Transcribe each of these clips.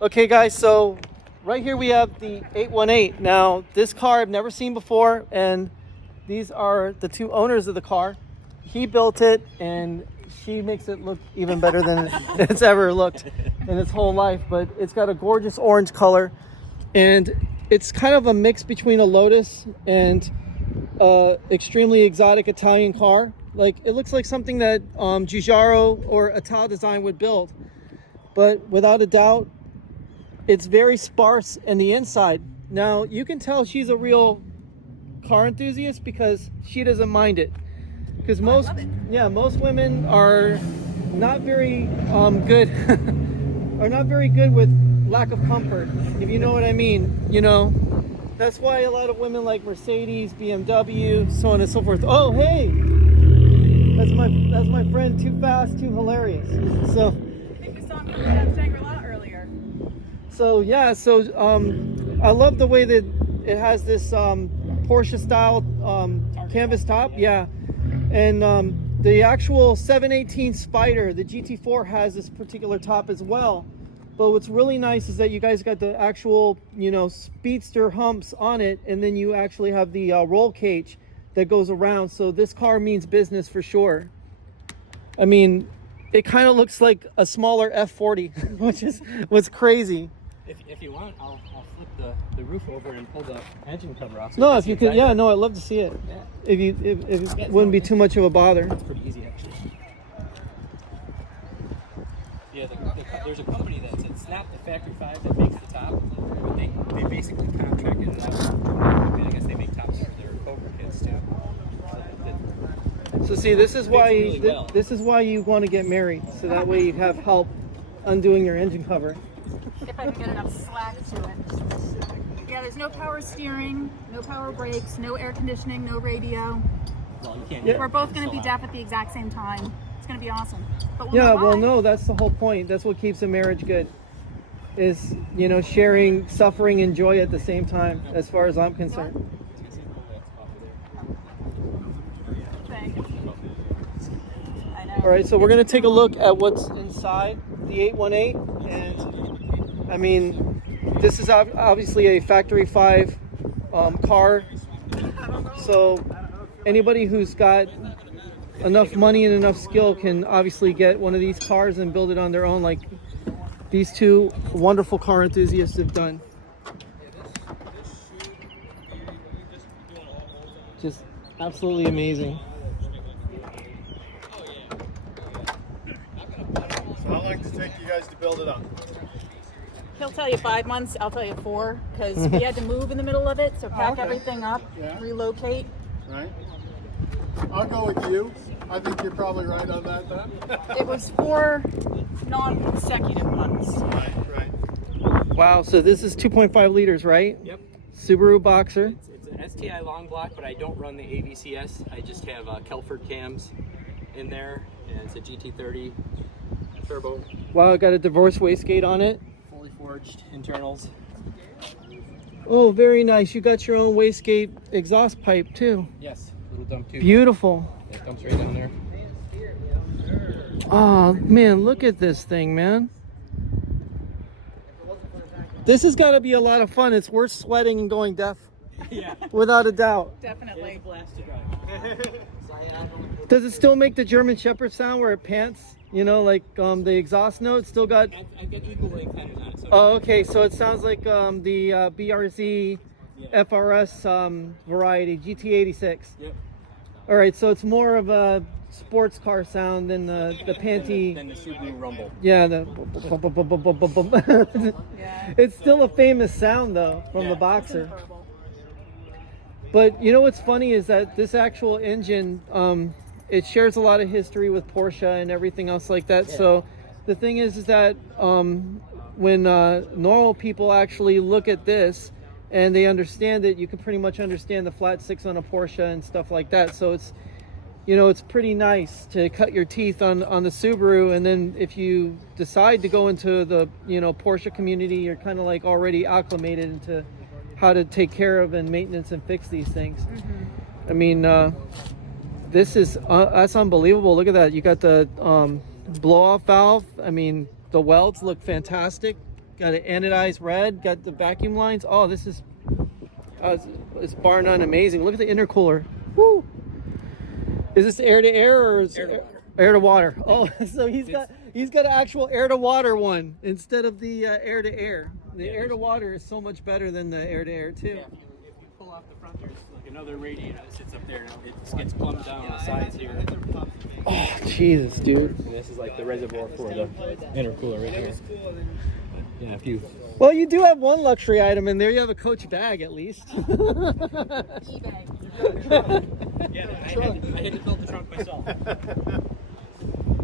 Okay guys, so right here we have the 818. Now this car I've never seen before, and these are the two owners of the car. He built it and she makes it look even better than it's ever looked in its whole life. But it's got a gorgeous orange color, and it's kind of a mix between a Lotus and extremely exotic Italian car. Like, it looks like something that Giugiaro or Ital Design would build, but without a doubt it's very sparse in the inside. Now you can tell she's a real car enthusiast because she doesn't mind it. Because most women are not very good are not very good with lack of comfort, if you know what I mean. You know, that's why a lot of women like Mercedes, BMW, so on and so forth. Oh hey, that's my friend. Too fast, too hilarious. So I think we saw him coming down Shangri-La earlier. So yeah, I love the way that it has this Porsche style canvas top. Yeah, and the actual 718 Spider, the GT4, has this particular top as well. But what's really nice is that you guys got the actual, you know, speedster humps on it, and then you actually have the roll cage that goes around. So this car means business for sure. I mean, it kind of looks like a smaller F40, which is what's crazy. If you want, I'll flip the roof over and pull the engine cover off. So No, if you could, yeah, no, I'd love to see it. Yeah. If it wouldn't be too much of a bother. It's pretty easy, actually. Yeah, there's a company that's it's not the factory 5 that makes the top, but they basically contracted it out. I guess they make tops for their Cobra kids too. So see, this is why really well. this is why you want to get married, so that way you have help undoing your engine cover. If I can get enough slack to it. Yeah, there's no power steering, no power brakes, no air conditioning, no radio. Well, you can't. Yeah. We're both going to be deaf at the exact same time. It's going to be awesome. But we'll Yeah, know well, why. no, that's the whole point. That's what keeps a marriage good, is, you know, sharing suffering and joy at the same time, as far as I'm concerned. Thanks. I know. All right, so we're going to take a look at what's inside the 818, and I mean, this is obviously a factory 5 car, so anybody who's got enough money and enough skill can obviously get one of these cars and build it on their own, like these two wonderful car enthusiasts have done. Just absolutely amazing. So how long does it take you guys to build it up? He'll tell you 5 months, I'll tell you 4, because we had to move in the middle of it, so pack okay. everything up, Yeah. relocate. Right? I'll go with you. I think you're probably right on that then. It was 4 non-consecutive months. Right. Wow, so this is 2.5 liters, right? Yep. Subaru Boxer. It's an STI long block, but I don't run the AVCS. I just have Kelford cams in there, and it's a GT30 turbo, Wow, got a divorce wastegate on it. fully forged internals. Oh, very nice. You got your own wastegate exhaust pipe too. Yes, little dump tube. Beautiful. It dumps right down there. Oh man, look at this thing, man. This has got to be a lot of fun. It's worth sweating and going deaf, Yeah. without a doubt. Definitely. Blast to drive. Does it still make the German Shepherd sound where it pants? You know, like the exhaust note still got. I've got equal antennas on it. So Oh, okay. So it sounds like the BRZ FRS variety GT86. Yep. All right, so it's more of a sports car sound than the panty. Then the Subaru Rumble. Yeah, Yeah. it's still a famous sound though from the Boxer. But you know what's funny is that this actual engine, it shares a lot of history with Porsche and everything else like that. Yeah. So the thing is that when normal people actually look at this and they understand it, you can pretty much understand the flat 6 on a Porsche and stuff like that. So it's, you know, it's pretty nice to cut your teeth on the Subaru, and then if you decide to go into the, you know, Porsche community, you're kind of like already acclimated into how to take care of and maintenance and fix these things. I mean, this is that's unbelievable. Look at that. You got the blow-off valve. I mean, the welds look fantastic. got it anodized red. Got the vacuum lines. Oh, this is it's bar none amazing. Look at the intercooler. Woo! Is this air to air or is air to water? Oh, so he's got an actual air to water one instead of the air to air. The air to water is so much better than the air to air too. Yeah, if you pull off the front, there's like another radiator that sits up there. It gets plumbed down on the sides here. Oh, Jesus, dude. And this is like the reservoir for the intercooler right here. Yeah, if you. Well, you do have one luxury item in there. You have a Coach bag, at least. eBay. Yeah, I had to build the trunk myself.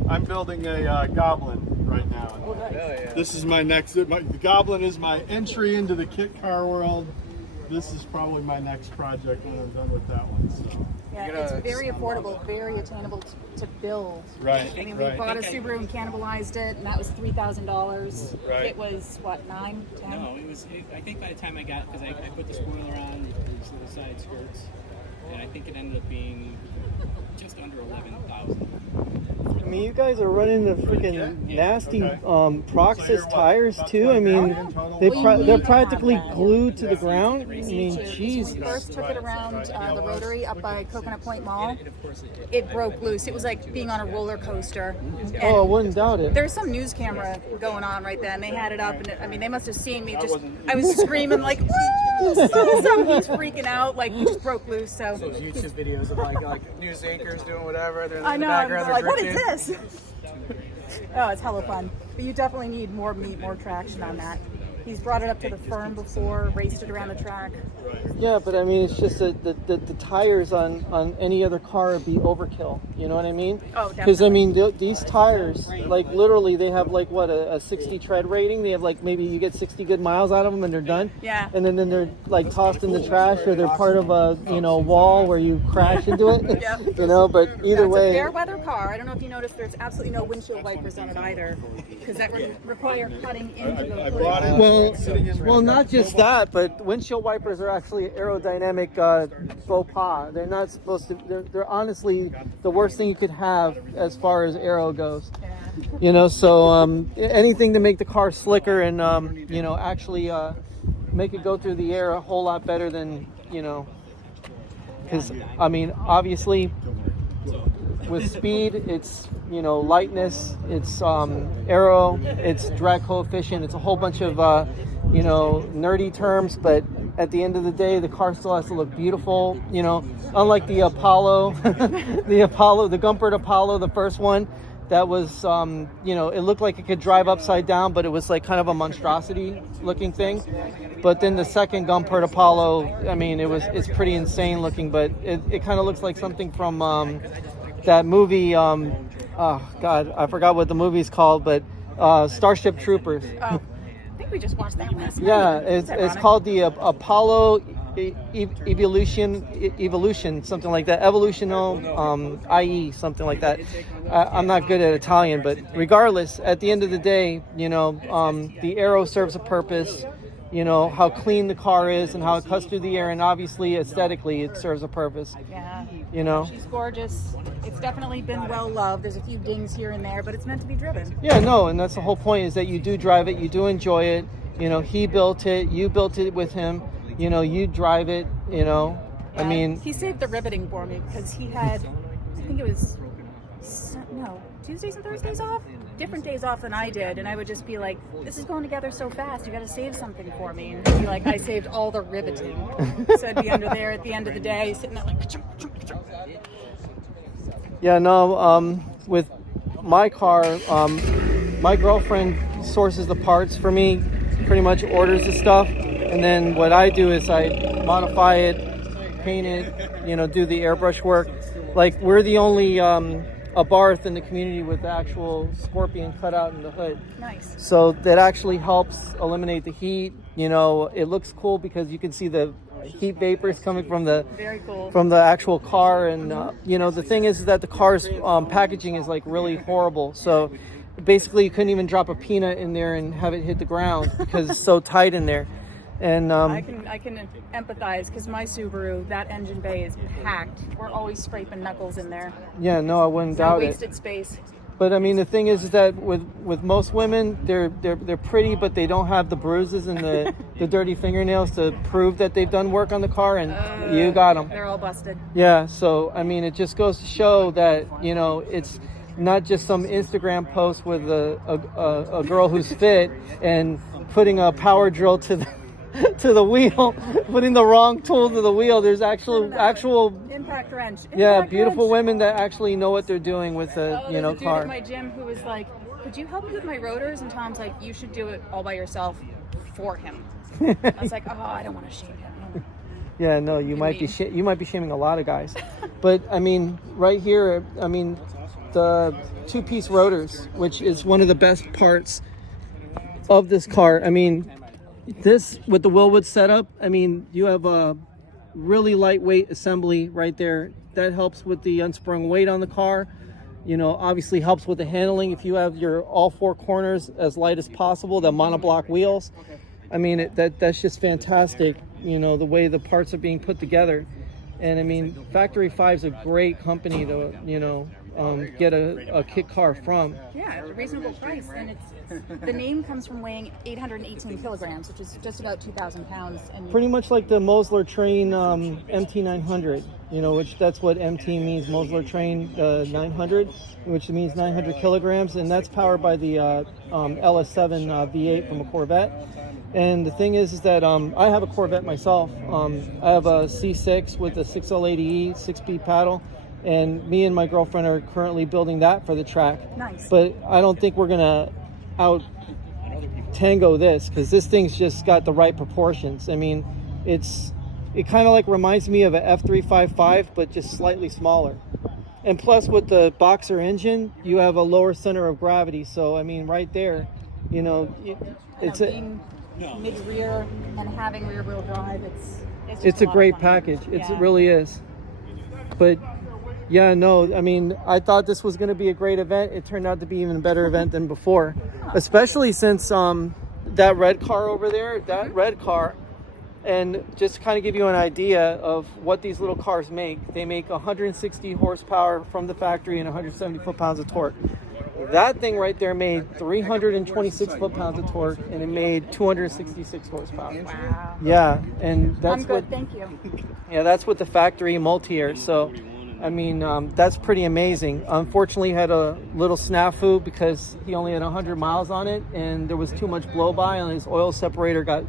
I'm building a Goblin right now. Oh, nice. This is my next. The Goblin is my entry into the kit car world. This is probably my next project when I'm done with that one. So. Yeah, it's very affordable, very attainable to build. Right. I mean, we bought a Subaru and cannibalized it, and that was $3,000. Right. It was what, 9, 10? No, it was. I think by the time I got, because I put the spoiler on these little side skirts, and I think it ended up being just under 11,000. I mean, you guys are running the freaking nasty Proxys tires too. I mean, they're practically glued to the ground. I mean, When Jesus. we first took it around the Rotary up by Coconut Point Mall, it broke loose. It was like being on a roller coaster. And Oh, I wouldn't doubt it. there was some news camera going on right then. They had it up, and I mean, they must have seen me. I was screaming like, "Woo!" So he's freaking out, like we just broke loose. So Those YouTube videos of like news anchors doing whatever. They're in I the know. I'm background. like, they're what is drifting. this? Oh, it's hella fun. But you definitely need more meat, more traction on that. He's brought it up to the firm before, raced it around the track. Yeah, but I mean, it's just that the tires on any other car would be overkill. You know what I mean? Oh, Because I definitely. mean, these tires, like literally, they have like what a 60 tread rating. They have like maybe you get 60 good miles out of them and they're done. Yeah. And then they're like tossed in the trash or they're part of a wall where you crash into it. Yep. You know, but either It's a way. fair weather car. I don't know if you noticed, there's absolutely no windshield wipers on it either, because that would require cutting into the I hood. brought it. Well, not just that, but windshield wipers are actually aerodynamic faux pas. They're not supposed to. They're honestly the worst thing you could have as far as aero goes. You know, so anything to make the car slicker and actually make it go through the air a whole lot better than because I mean, obviously with speed, it's lightness, it's aero, it's drag coefficient, it's a whole bunch of nerdy terms, but at the end of the day, the car still has to look beautiful. Unlike the Apollo, the Gumpert Apollo, the first one, that was it looked like it could drive upside down, but it was like kind of a monstrosity looking thing. But then the second Gumpert Apollo, I mean, it's pretty insane looking, but it kind of looks like something from that movie, oh God, I forgot what the movie's called, but Starship Troopers. Oh, I think we just watched that last night. Yeah, That's it's ironic. called the Apollo Evolution, something like that. Evolutional IE, something like that. I'm not good at Italian, but regardless, at the end of the day, the aero serves a purpose. How clean the car is and how it cuts through the air, and obviously aesthetically it serves a purpose. Yeah. She's gorgeous. It's definitely been well loved. There's a few dings here and there, but it's meant to be driven. Yeah, no, and that's the whole point, is that you do drive it, you do enjoy it. He built it, you built it with him. You drive it. I mean, he saved the riveting for me because he had, I think it was Tuesdays and Thursdays off, different days off than I did, and I would just be like, this is going together so fast, you got to save something for me, and he'd be like, I saved all the riveting. So I'd be under there at the end of the day sitting there like yeah, no, with my car, my girlfriend sources the parts for me, pretty much orders the stuff, and then what I do is I modify it, paint it, do the airbrush work. Like, we're the only Abarth in the community with the actual Scorpion cut out in the hood. nice. So that actually helps eliminate the heat. It looks cool because you can see the heat vapors coming from the Very cool. actual car. And the thing is that the car's packaging is like really horrible. So basically you couldn't even drop a peanut in there and have it hit the ground because it's so tight in there. And I can empathize because my Subaru, that engine bay is packed. We're always scraping knuckles in there. yeah, no, I wouldn't No doubt it. wasted space. But I mean, the thing is that with most women, they're pretty, but they don't have the bruises and the dirty fingernails to prove that they've done work on the car, and you got them. They're all busted. Yeah, so I mean, it just goes to show that, you know, it's not just some Instagram post with a girl who's fit and putting a power drill to the wheel, putting the wrong tool to the wheel. There's actual Impact wrench. yeah, Impact beautiful wrench. women that actually know what they're doing with a There's a dude car. at my gym who was like, "Could you help me with my rotors?" And Tom's like, "You should do it all by yourself for him." I was like, "Oh, I don't want to shame him." Yeah, no, you might be shaming a lot of guys, but I mean, right here, I mean, the two-piece rotors, which is one of the best parts of this car. I mean, this with the Willwood setup, I mean, you have a really lightweight assembly right there that helps with the unsprung weight on the car. You know, obviously helps with the handling if you have your all four corners as light as possible, the monoblock wheels. I mean, that's just fantastic, you know, the way the parts are being put together. And I mean, Factory 5 is a great company to, you know, get a kit car from. Yeah, at a reasonable price, and it's the name comes from weighing 818 kilograms, which is just about 2,000 pounds. And Pretty much like the Mouseball Train MT900, you know, which that's what MT means, Mouseball Train 900, which means 900 kilograms, and that's powered by the LS7 V8 from a Corvette. And the thing is that I have a Corvette myself. I have a C6 with a 6L80E 6-speed paddle, and me and my girlfriend are currently building that for the track. Nice. But I don't think we're gonna out tango this, because this thing's just got the right proportions. I mean, it kind of like reminds me of a F355, but just slightly smaller. And plus, with the Boxer engine, you have a lower center of gravity. So I mean, right there, you know, it's being mid-rear and having rear-wheel drive, it's a lot great of fun. package. It Yeah. really is. But yeah, no, I mean, I thought this was going to be a great event. It turned out to be even a better event than before, especially since that red car over there, that red car, and just to kind of give you an idea of what these little cars make. They make 160 horsepower from the factory and 170 foot-pounds of torque. That thing right there made 326 foot-pounds of torque, and it made 266 horsepower. Wow. Yeah, and that's I'm good, what. thank you. Yeah, that's with the factory multi-air. So, I mean, that's pretty amazing. Unfortunately, had a little snafu because he only had 100 miles on it, and there was too much blow-by, and his oil separator got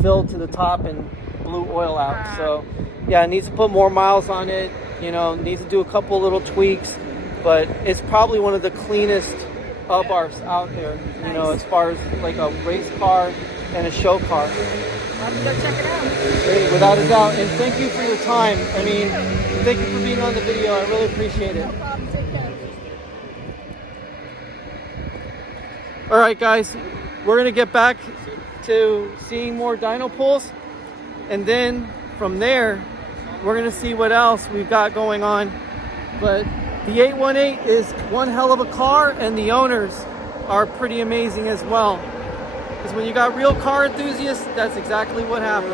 filled to the top and blew oil out. So, yeah, it needs to put more miles on it. You know, needs to do a couple little tweaks, but it's probably one of the cleanest Abarths out there. You know, as far as like a race car and a show car. I'll have to go check it out. Without a doubt. And thank you for your time. I mean, thank you for being on the video. I really appreciate it. No problem, take care. All right, guys, we're going to get back to seeing more dyno pools. And then from there, we're going to see what else we've got going on. But the 818 is one hell of a car, and the owners are pretty amazing as well. Because when you got real car enthusiasts, that's exactly what happens.